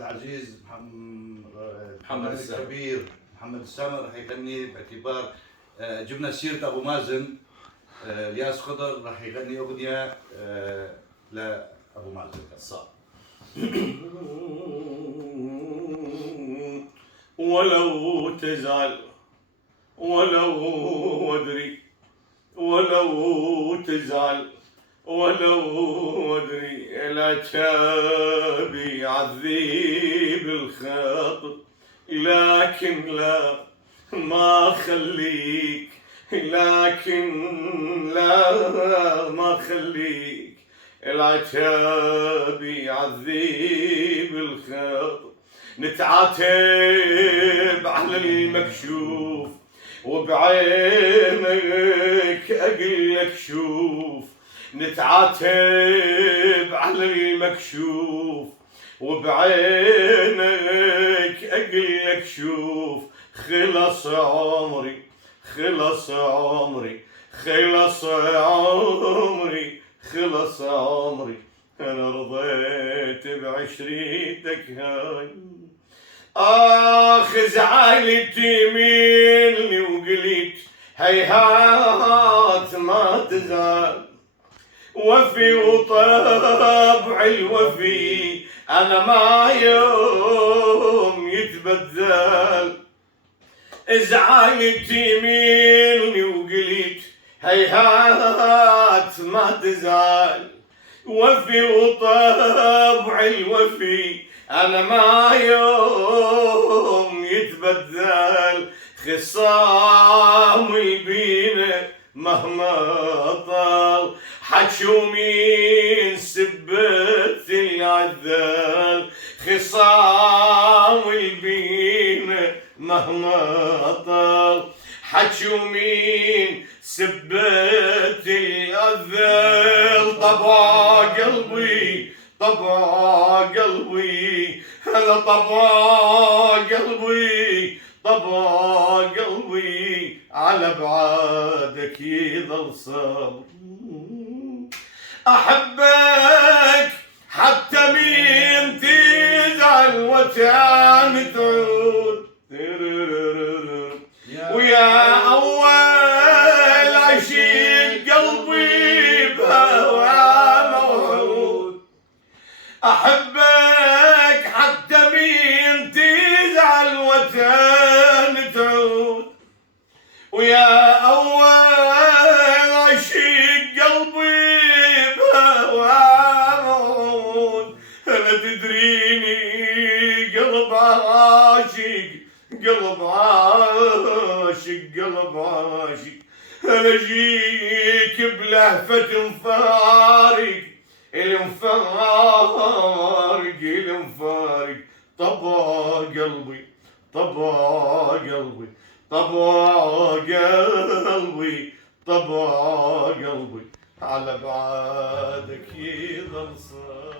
العزيز محمد الكبير محمد السامر راح يغني باعتبار جبنا سيرة أبو مازن. الياس خضر راح يغني أغنية لأبو مازن. صح. ولو تزعل ولو أدري ولو تزعل ولو أدري العتاب يعذب الخاطر، لكن لا ما خليك، لكن لا ما خليك العتاب يعذب الخاطر. نتعاتب على المكشوف وبعينك أقلك شوف، نتعاتب على المكشوف وبعينك أقلك شوف. خلص عمري خلص عمري خلص عمري خلص عمري، أنا رضيت بعشريتك هاي. آخ زعلتي مني وقلت هيهات ما تزال، وفي وطبع الوفي أنا ما يوم يتبدل. زعلتي مني وقلت هيهات ما تزال، وفي وطبع الوفي أنا ما يوم يتبدل. خصامي بينا مهما طال، حجومين سبت العذال. خصامي بينا مهما طال، حجومين سبت العذال. طبع قلبي طبع قلبي أنا طبع قلبي طبع قلبي على بعادك يظل صبر. أحبك حتى مين تزعل وتعان تعود، ويا أول عشيق قلبي بهوى موعود. أحبك حتى مين تزعل وتعان تعود، ويا أول عشيق قلبي بهوى موعود. أنا تدريني قلب عاشق قلب عاشق قلب عاشق، أنا جيك بلهفة مفارق المفارق المفارق. طبع قلبي طبع قلبي طبع قلبي طبع قلبي على بعادك يظل صار.